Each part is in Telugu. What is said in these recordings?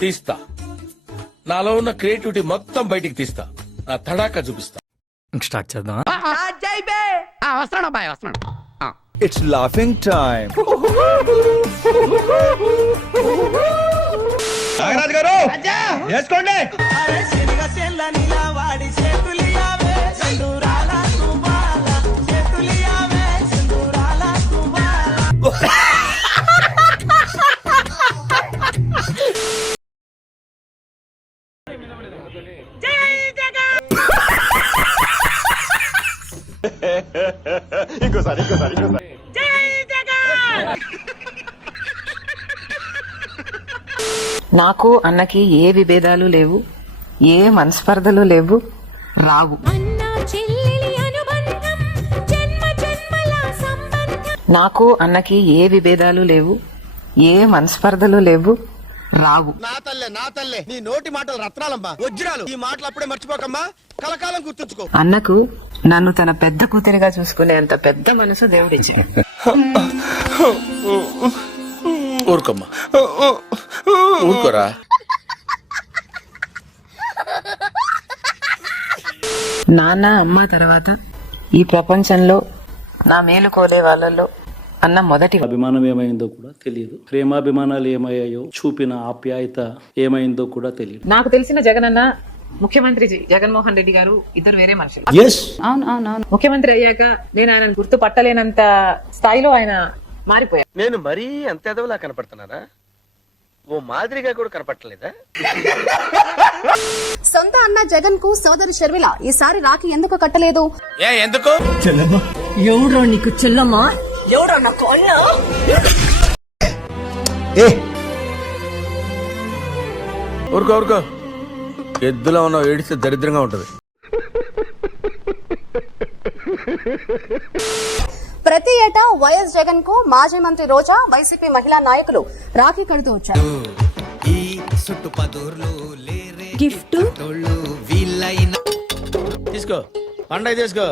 తీస్తా, నాలో ఉన్న క్రియేటివిటీ మొత్తం బయటికి తీస్తా, నా తడాకా చూపిస్తా. స్టార్ట్ చేద్దాం. వస్తున్నాడు బాయ్, వస్తున్నాడు. It's laughing time. నాగరాజు గారు చేసుకోండి. ఇంకోసారి నాకు అన్నకి ఏ విభేదాలు లేవు, ఏ మనస్పర్ధలు లేవు, రావు. నాకు అన్నకి ఏ విభేదాలు లేవు, ఏ మనస్పర్ధలు లేవు, రావు. నా తల్లే నీ నోటి మాటలు రత్నాలమ్మా, వజ్రాలు. ఈ మాటలు అప్పుడే మర్చిపోకమ్మా, కలకాలం గుర్తుంచుకో. అన్నకు నన్ను తన పెద్ద కూతురిగా చూసుకునే అంత పెద్ద మనసు దేవుడిచ్చాడు. ఊరుకోమ్మా, ఊరుకోరా. నాన్న అమ్మ తర్వాత ఈ ప్రపంచంలో నా మేలు కోలే వాళ్ళలో అన్న మొదటి. అభిమానం ఏమైందో కూడా తెలియదు, ప్రేమాభిమానాలు ఏమయ్యాయో, చూపిన ఆప్యాయత ఏమైందో కూడా తెలియదు. నాకు తెలిసిన జగనన్న, ముఖ్యమంత్రి జగన్మోహన్ రెడ్డి గారు ఇద్దరు వేరే మనుషులు. అవును. ముఖ్యమంత్రి అయ్యాక నేను ఆయన గుర్తు పట్టలేనంత స్థాయిలో ఆయన మారిపోయారు. నేను మరీ అంత ఎదవలా కనపడుతున్నారా? ఓ మాదిరిగా కూడా కనపడలేదా? సొంత అన్న జగన్ కు సోదరి షర్మిల ఈసారి రాఖీ ఎందుకు కట్టలేదు? ఎందుకు? ఎవరో నీకు చెల్లమ్మా, ఎవరో నాకు అన్న. ఊరుకో, ఎద్దులో ఉన్న ఏడిస్తే దరిద్రంగా ఉంటది. ప్రతి ఏటా వైఎస్ జగన్ కు మాజీ మంత్రి రోజా, వైసీపీ మహిళా నాయకులు రాఖీ కడుతూ వచ్చారు. గిఫ్ట్ తీసుకో, పండగ తీసుకో.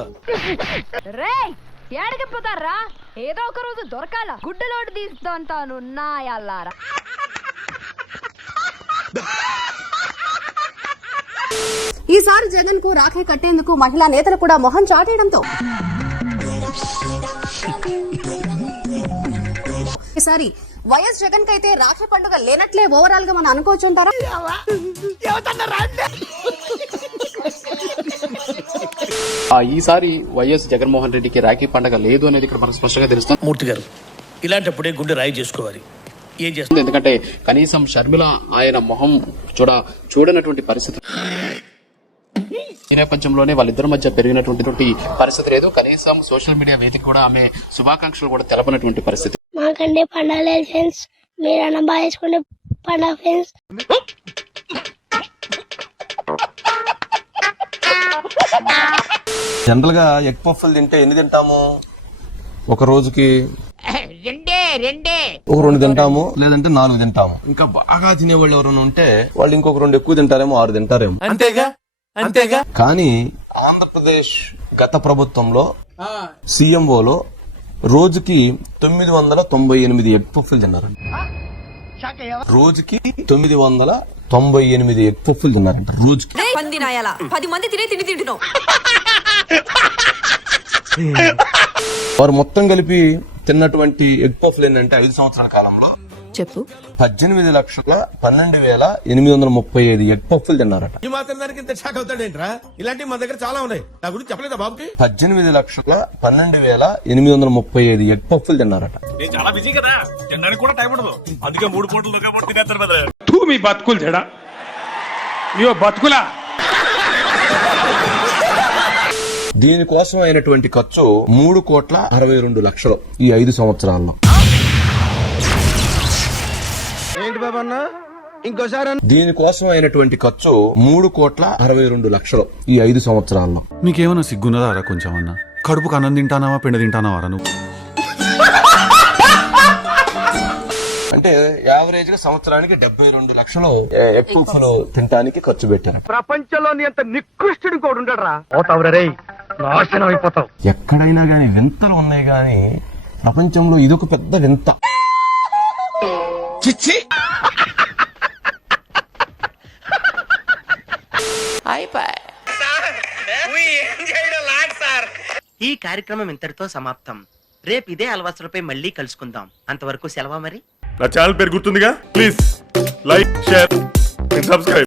ఏడకపోతారా? ఏదో ఒక రోజు దొరకాల. గుడ్డలోటు తీస్తుంటాను నా యల్లారా. ఈసారి జగన్ కు రాఖీ కట్టేందుకు మహిళా నేతలు కూడా మొహం చాటేయడంతో ఈసారి వైఎస్ జగన్ కైతే రాఖీ పండుగ లేనట్లే ఓవరాల్ గా మనం అనుకోవచ్చుంటారా? ఈసారి వైఎస్ జగన్మోహన్ రెడ్డికి రాఖీ పండుగ లేదు అనేది ఇక్కడ మనకు స్పష్టంగా తెలుస్తుంది. మూర్తి గారు, ఇలాంటప్పుడే గుండె రాయి చేసుకోవాలి. ఏం చేస్తుంది? ఎందుకంటే కనీసం షర్మిల ఆయన మొహం చూడనటువంటి పరిస్థితి. ఈ నేపథ్యంలోనే వాళ్ళిద్దరి మధ్య పెరిగినటువంటి పరిస్థితి లేదు. కనీసం సోషల్ మీడియా వేదిక కూడా ఆమె శుభాకాంక్షలు కూడా తెలపనటువంటి పరిస్థితి. మాకంటే పండుగ లేదు ఫ్రెండ్స్, మీరన్నా బాగా చేసుకునే పండుగ ఫ్రెండ్స్. జనరల్ గా ఎగ్ పఫ్ఫులు తింటే ఎన్ని తింటాము? ఒక రోజుకి రెండే ఒక 2 తింటాము, లేదంటే 4 తింటాము. ఇంకా బాగా తినేవాళ్ళు ఎవరైనా ఉంటే వాళ్ళు ఇంకొక 2 ఎక్కువ తింటారేమో, 6 తింటారేమో. అంతేగా. కానీ ఆంధ్రప్రదేశ్ గత ప్రభుత్వంలో సీఎంఓలో రోజుకి 998 ఎగ్ పఫ్ఫులు తిన్నారంట. రోజుకి 998 ఎగ్ పఫ్ఫులు తిన్నారంట రోజుకి. 10 మంది తింటున్నాం. వారు మొత్తం కలిపి తిన్నటువంటి ఎగ్ పఫ్లు ఏంటంటే 5 సంవత్సరాల కాలంలో చెప్పు 18,835 ఎగ్ పఫ్లు తిన్నారట. ఈ మాత్రం దానికి ఇంత షాక్ అవుతాడేంట్రా? ఇలాంటివి మా దగ్గర చాలా ఉన్నాయి. నా గురించి చెప్పలేదా బాబుకి? 18,12,835 ఎగ్ పఫ్లు తిన్నారట. చాలా బిజీ కదా, తినడానికి కూడా టైం ఉండదు. అందుకే 3 పూటలు తినేస్తారు కదా. మీ బతుకులు తేడా, మీ బతుకులా. దీనికోసం అయినటువంటి ఖర్చు 3,62,00,000 ఈ 5 సంవత్సరాల్లో. ఏంటి బాబన్నా ఇంకోసారి? దీనికోసం అయినటువంటి ఖర్చు 3,62,00,000 ఈ 5 సంవత్సరాల్లో. నీకేమన్నా సిగ్గున్నదారా కొంచెం అన్నా? కడుపుకు అన్నం తింటానావా, పిండ తింటానావారా నువ్వు? అంటే యావరేజ్ గా సంవత్సరానికి 72 లక్షలు ఎగ్ పఫ్లు తినడానికి ఖర్చు పెట్టారు. ప్రపంచంలోని అంత నికృష్టుడు కూడా ఉండరా? నాశనం అయిపోతావు. ఎక్కడైనా గానీ వింతలు ఉన్నాయి గానీ ప్రపంచంలో ఇదొక పెద్ద వింత. చిచ్చి ఈ కార్యక్రమం ఇంతటితో సమాప్తం. రేపు ఇదే అలవాసులపై మళ్ళీ కలుసుకుందాం. అంతవరకు సెలవా మరి. నా ఛానల్ పేరు గుర్తుందిగా, please like, share and subscribe.